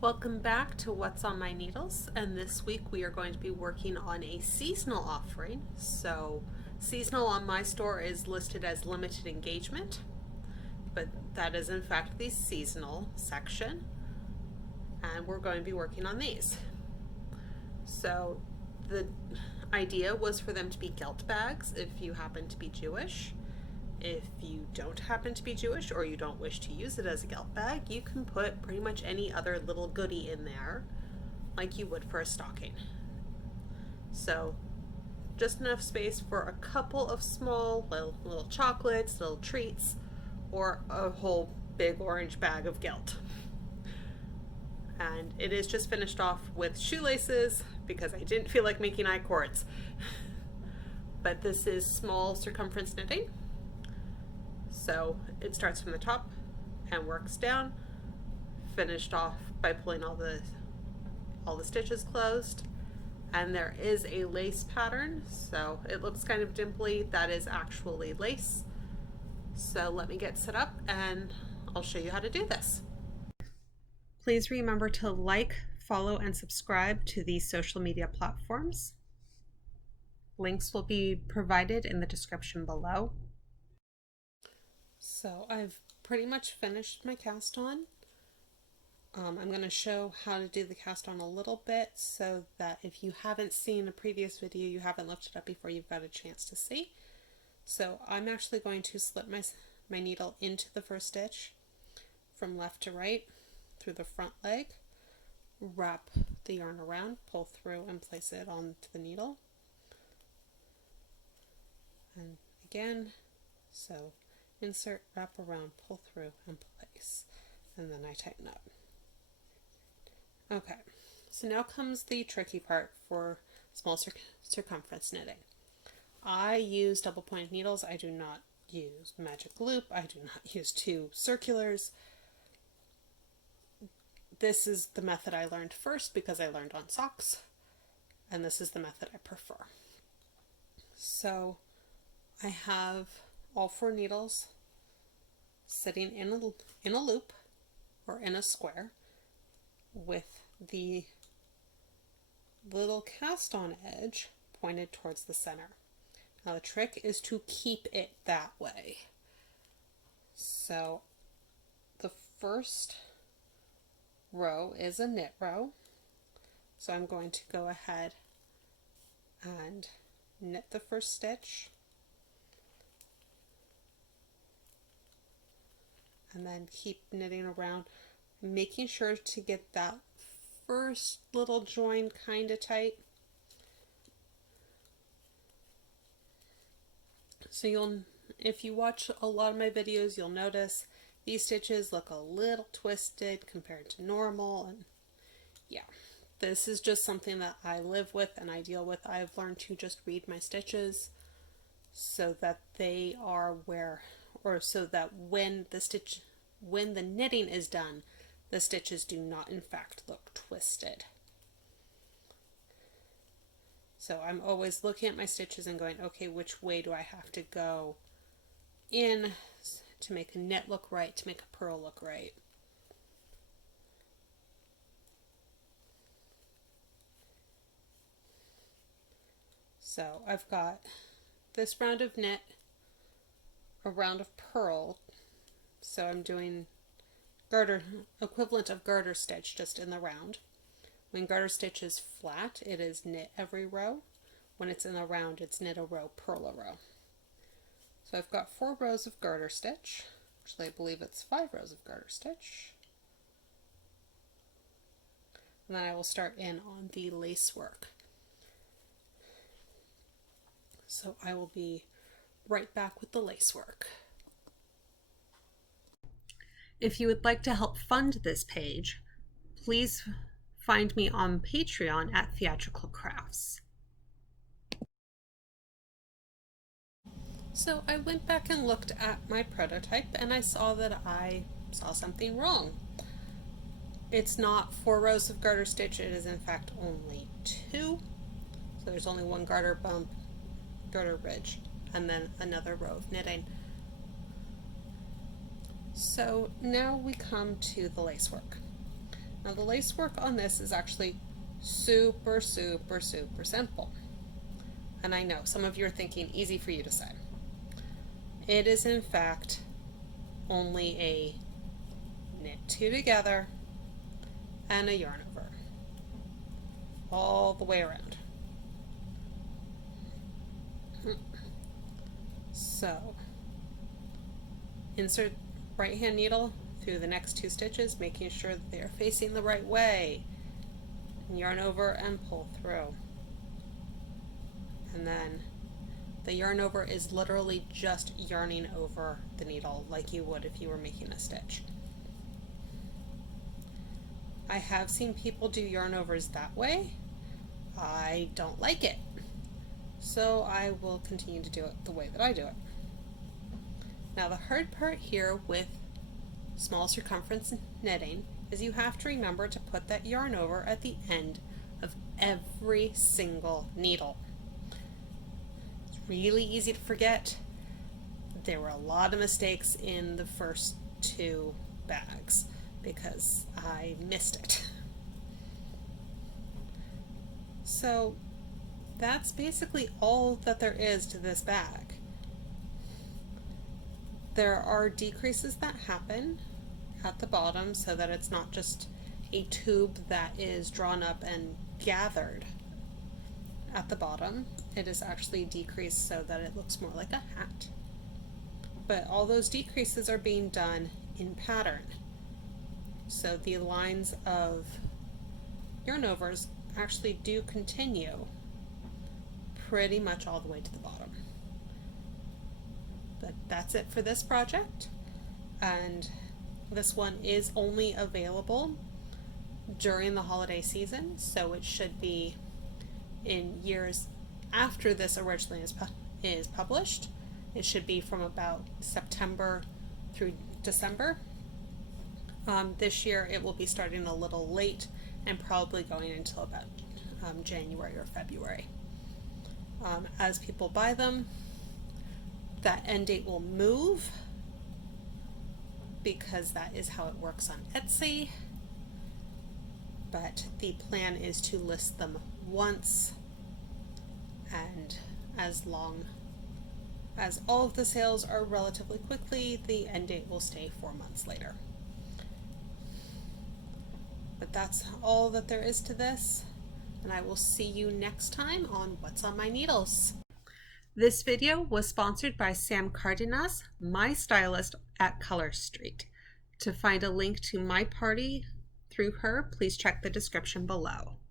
Welcome back to What's on My Needles, and this week we are going to be working on a seasonal offering. So seasonal on my store is listed as limited engagement, but that is in fact the seasonal section, and we're going to be working on these. So the idea was for them to be gelt bags if you happen to be Jewish. If you don't happen to be Jewish or you don't wish to use it as a gelt bag, you can put pretty much any other little goodie in there like you would for a stocking. So just enough space for a couple of small little chocolates, little treats, or a whole big orange bag of gelt. And it is just finished off with shoelaces because I didn't feel like making I-cords. But this is small circumference knitting. So it starts from the top and works down, finished off by pulling all the stitches closed. And there is a lace pattern, so it looks kind of dimply. That is actually lace. So let me get set up and I'll show you how to do this. Please remember to like, follow, and subscribe to these social media platforms. Links will be provided in the description below. So I've pretty much finished my cast on. I'm going to show how to do the cast on a little bit so that if you haven't seen a previous video, you haven't looked it up before, you've got a chance to see. So I'm actually going to slip my needle into the first stitch from left to right through the front leg, wrap the yarn around, pull through, and place it onto the needle. And again, so insert, wrap around, pull through, and place. And then I tighten up. Okay, so now comes the tricky part for small circumference knitting. I use double point needles. I do not use magic loop. I do not use two circulars. This is the method I learned first because I learned on socks, and this is the method I prefer. So I have all 4 needles sitting in a loop or in a square with the little cast on edge pointed towards the center. Now the trick is to keep it that way. So the first row is a knit row. So I'm going to go ahead and knit the first stitch, and then keep knitting around, making sure to get that first little join kind of tight. So if you watch a lot of my videos, you'll notice these stitches look a little twisted compared to normal, and yeah, this is just something that I live with and I deal with. I've learned to just read my stitches so that they are so that when the knitting is done, the stitches do not in fact look twisted. So I'm always looking at my stitches and going, okay, which way do I have to go in to make a knit look right, to make a purl look right. So I've got this round of knit, a round of purl, so I'm doing garter, equivalent of garter stitch, just in the round. When garter stitch is flat, it is knit every row. When it's in the round, it's knit a row, purl a row. So I've got 4 rows of garter stitch. Actually, I believe it's 5 rows of garter stitch. And then I will start in on the lace work. So I will be right back with the lace work. If you would like to help fund this page, please find me on Patreon at Theatrical Crafts. So I went back and looked at my prototype and I saw that I saw something wrong. It's not 4 rows of garter stitch, it is in fact only 2. So there's only 1 garter bump, garter ridge, and then another row of knitting. So now we come to the lace work. Now the lace work on this is actually super simple. And I know some of you are thinking, easy for you to say. It is in fact only a knit two together and a yarn over all the way around. So insert right hand needle through the next two stitches, making sure that they are facing the right way. Yarn over and pull through. And then the yarn over is literally just yarning over the needle like you would if you were making a stitch. I have seen people do yarn overs that way. I don't like it, so I will continue to do it the way that I do it. Now the hard part here with small circumference knitting is you have to remember to put that yarn over at the end of every single needle. It's really easy to forget. There were a lot of mistakes in the first two bags because I missed it. So that's basically all that there is to this bag. There are decreases that happen at the bottom so that it's not just a tube that is drawn up and gathered at the bottom. It is actually decreased so that it looks more like a hat. But all those decreases are being done in pattern. So the lines of yarn overs actually do continue pretty much all the way to the bottom. But that's it for this project, and this one is only available during the holiday season, so it should be in years after this originally is published. It should be from about September through December. This year it will be starting a little late and probably going until about January or February. As people buy them, that end date will move because that is how it works on Etsy, but the plan is to list them once, and as long as all of the sales are relatively quickly, the end date will stay 4 months later. But that's all that there is to this, and I will see you next time on What's on My Needles. This video was sponsored by Sam Cardenas, my stylist at Color Street. To find a link to my party through her, please check the description below.